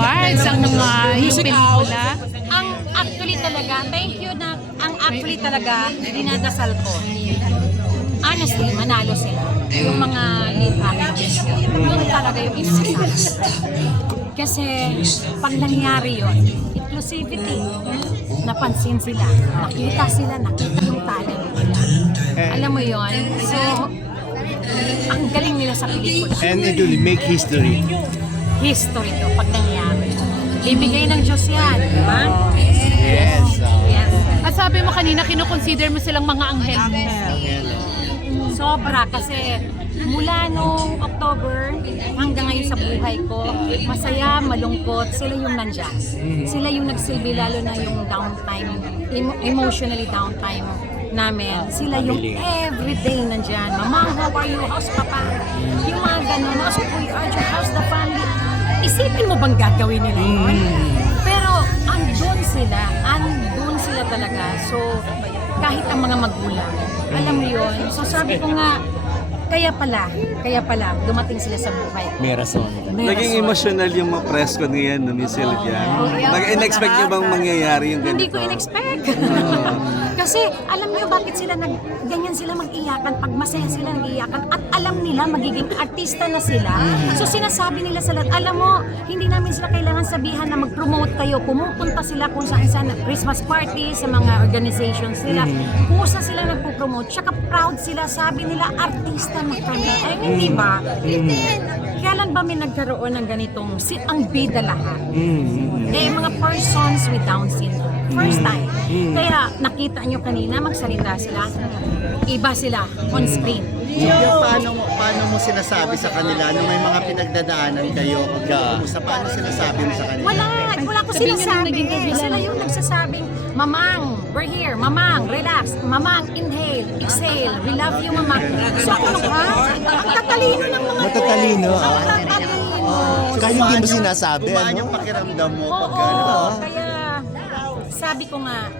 awards ang mga yung pelikula. Ang actually talaga, thank you na, ang actually talaga, dinadasal ko. Honestly, manalo sila. Yung mga lead actors, yun talaga yung isasabi. Kasi pag nangyari yun, inclusivity, napansin sila, nakita yung talent nila. Alam mo yun? So, ang galing nila sa pelikula. And it will make history. History to pag nangyari. Ibigay ng Diyos yan, di ba? Yes. Yes. At sabi mo kanina, kinukonsider mo silang mga anghel mo. Sobra kasi mula nung October hanggang ngayon sa buhay ko, masaya, malungkot, sila yung nandyan. Sila yung nagsilbi, lalo na yung downtime, emotionally downtime namin. Sila yung everyday nandyan. Mama, how are you? How's papa? Yung mga ganun. How's Archer? How's the family? Isipin mo bang gagawin nila yun? Pero andun sila talaga. So, kahit ang mga magulang, alam mo yun. So sabi ko nga, kaya pala, dumating sila sa buhay. May rason. Naging emotional yung mga press ko ngayon na Miss Sylvia. Nag-in-expect niyo bang mangyayari yung ganito? Hindi ko in-expect. Kasi alam niyo bakit sila ganyan sila mag-iyakan, pag masaya sila nag-iyakan at alam nila magiging artista na sila. So sinasabi nila sa lahat, alam mo, hindi namin sila kailangan sabihan na mag-promote kayo. Pumupunta sila kung saan Christmas party sa mga organizations nila. Kusa sila nagpo-promote. Tsaka proud sila, sabi nila artista na kami. Ay, hindi ba? Kailan ba may nagkaroon ng ganitong ang bida lahat? Mga persons with Down syndrome. First time. Kaya nakita nyo kanina, magsalita sila. Iba sila on screen. So, paano mo sinasabi sa kanila nung may mga pinagdadaanan kayo? Paano sinasabi mo sa kanila? Wala ko sinasabi. Sila yung nagsasabing, Mamang, we're here. Mamang, relax. Mamang, inhale, exhale. We love you, Mamang. So ako ang tatalino ng mga Matatalino. Ang tatalino. Kaya hindi mo sinasabi, Kumaan ano? yung pakiramdam mo Oo, pag kaya sabi ko nga,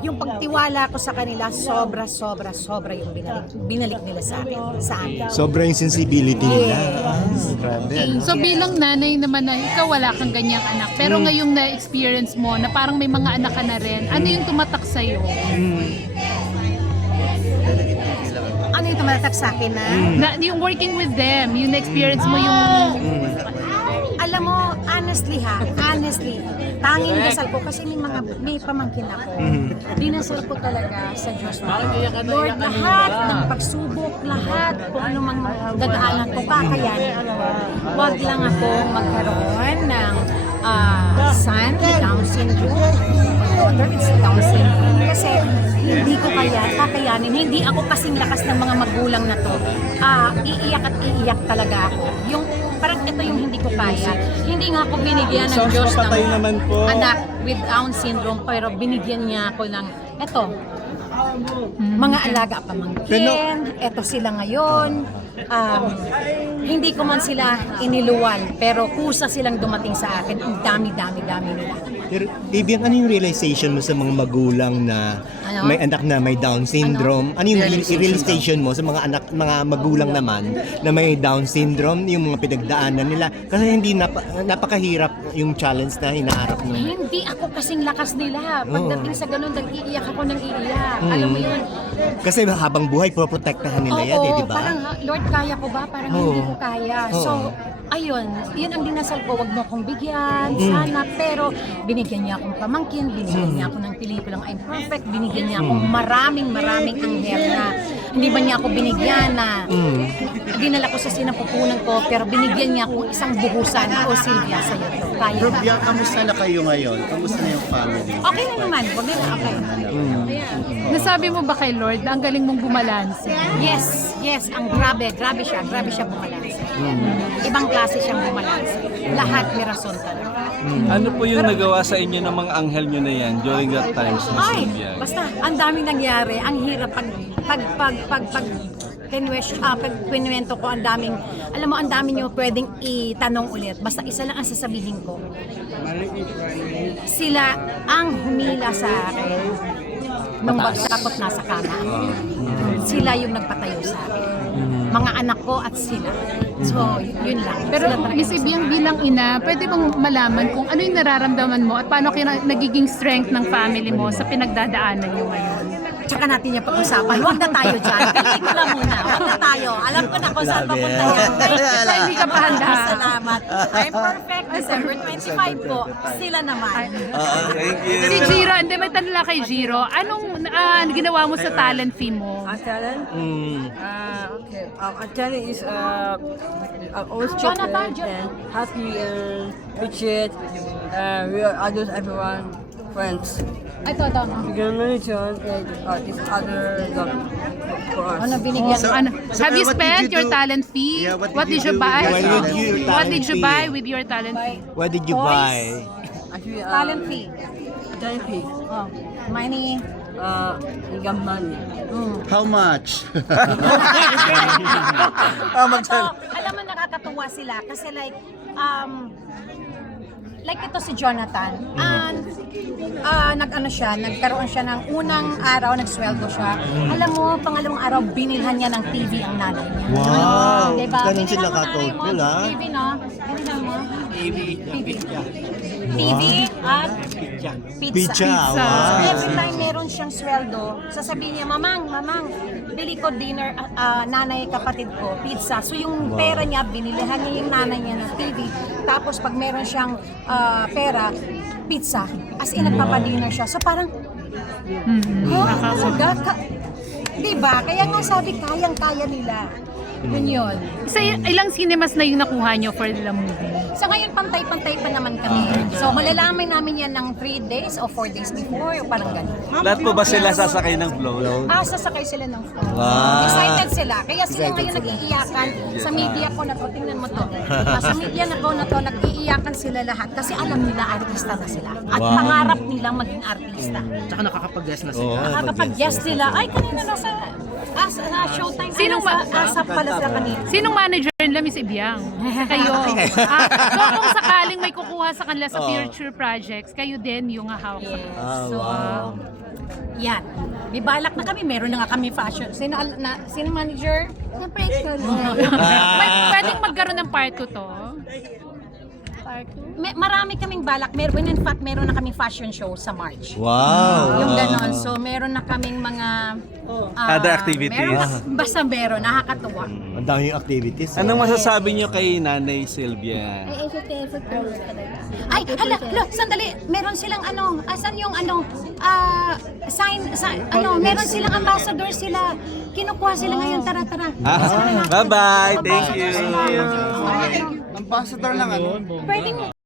yung pagtiwala ko sa kanila, sobra yung binalik nila sa akin. Sobra yung sensibility nila. Grabe. So bilang nanay naman na ikaw wala kang ganyang anak, pero ngayong na-experience mo na parang may mga anak ka na rin, ano yung tumatak sa'yo? Ano yung tumatatak sa akin na? Yung working with them, yung na-experience mo yung... Alam mo, honestly, tanging dasal ko kasi may pamangkin ako. Dinasal ko talaga sa Diyos. Lord, lahat ng pagsubok, lahat kung ano mang dadaanan ko, kakayanin. Huwag lang ako magkaroon ng son with Down syndrome. Daughter with Down syndrome. Kasi hindi ko kakayanin. Hindi ako kasing lakas ng mga magulang na to. Iiyak at iiyak talaga ako. Yung parang ito yung hindi ko kaya. Hindi nga ako binigyan ng Diyos ng anak with Down syndrome, pero binigyan niya ako ng mga alaga pamangkin, eto sila ngayon. Hindi ko man sila iniluwal, pero kusa silang dumating sa akin. Ang dami nila. Pero, Vivian, ano yung realization mo sa mga magulang na may anak na may Down syndrome? Ano yung realization mo sa mga magulang naman na may Down syndrome, yung mga pinagdaanan nila? Kasi hindi napakahirap yung challenge na hinaharap mo. Hindi ako kasing lakas nila. Pagdating sa ganun, nag-iiyak ako ng iiyak. Alam mo yun? Kasi habang buhay, proprotektahan nila yan, di ba? Parang, Lord, kaya ko ba? Parang hindi ko kaya. So, ayun, yun ang dinasal ko. Wag mo akong bigyan, sana. Pero, binigyan niya akong pamangkin, binigyan niya ako ng pelikulang I'm Perfect, binigyan niya akong maraming anghel na hindi ba niya ako binigyan na dinala ko sa sinapupunan ko, pero binigyan niya akong isang buhusan. O Sylvia, sa'yo to. Kaya ko. Rubia, kamusta na kayo ngayon? Kamusta na yung family? Okay na naman. Wag na okay. Nasabi mo ba kay Lord na ang galing mong bumalanse? Yes, ang grabe siya bumalanse. Ibang klase siyang bumalanse. Lahat may rason talaga. Ano po yung nagawa sa inyo ng mga anghel nyo na yan during that time, Miss Ay, Sylvia? basta ang daming nangyari. Ang hirap pag kinuwento ko, ang daming, alam mo, ang dami nyo pwedeng itanong ulit. Basta isa lang ang sasabihin ko. Sila ang humila sa akin nung bagsak ako't nasa kama. sila yung nagpatayo sa akin. Mga anak ko at sila. So, yun lang. Pero Sila talaga Miss yung Ibiang bilang ina, pwede bang malaman kung ano yung nararamdaman mo at paano kaya nagiging strength ng family mo sa pinagdadaanan nyo ngayon? Tsaka natin yung pag-usapan. Huwag na tayo dyan. Piliin lang muna. Huwag na tayo. Alam ko na kung saan papunta yan. Basta hindi ka pa handa. Salamat. I'm perfect. December 25 po. Sila naman. Thank you. Si Jiro, hindi may tanong lang kay Jiro. Anong ginawa mo sa talent fee mo? Our talent? Okay. Our talent is always Jonathan, chocolate and happy and richard. We are others, everyone, friends. Ito. We can mention this other job for us. Ano binigyan So, mo? Have you what did spent you your do? talent fee? Yeah, what did you do buy? with your talent fee? What did you buy with your talent fee? What did you Toys? buy? Actually, Talent fee. talent fee. Oh, money. Income money. How much? So, alam mo nakakatuwa sila kasi like ito si Jonathan, nag-ano siya, nagkaroon siya ng unang araw, nagsweldo siya. Alam mo, pangalawang araw, binilhan niya ng TV ang nanay niya. Wow! Diba? Ganun Binilhan sila mo nanay mo, ka-thoughtful, ha? TV, no? Binilhan mo? TV at Pizza, So, wow. every time meron siyang sweldo, sasabihin niya, Mamang, bili ko dinner, nanay, kapatid ko, pizza. So yung pera niya, binilihan niya yung nanay niya ng TV. Tapos pag meron siyang pera, pizza. As in, nagpapadinner siya. So parang, talaga? Diba? Kaya nga sabi, kayang-kaya nila. Yun. Sa ilang cinemas na yung nakuha nyo for the movie? So ngayon, pantay-pantay pa naman kami. So malalaman namin yan ng 3 days o 4 days before, o parang gano'n. Lahat po ba sila sasakay ng float? Sasakay sila ng phone. Wow. Excited sila. Kaya sila ngayon nag-iiyakan. Sa media ko na to, tingnan mo to. Sa media na to, nag-iiyakan sila lahat. Kasi alam nila artista na sila. At Wow. pangarap nilang maging artista. Tsaka nakakapag-guess na sila. Nakakapag-guest sila. Ay, kanina nasa Showtime. Sinong ASAP pala sila kanina. Sinong manager nila, Miss Ibiang? Kayo. So kung sakaling may kukuha sa kanila sa future projects, kayo din yung hawak. So, yan. May balak na kami. Meron na nga kami fashion. Sino manager? Siyempre, ikaw. Pwedeng magkaroon ng part ko to. Marami kaming balak. In fact, meron na kaming fashion show sa March. Wow! Yung ganon. So, meron na kaming mga... Other activities? Basta meron. Nakakatuwa. Ang dami yung activities. Anong masasabi niyo kay Nanay Sylvia? Ay, hala, sandali. Meron silang asan yung meron silang ambassador sila. Kinukuha sila ngayon. Tara. Bye-bye! Thank you! Ambassador lang ano? Pwedeng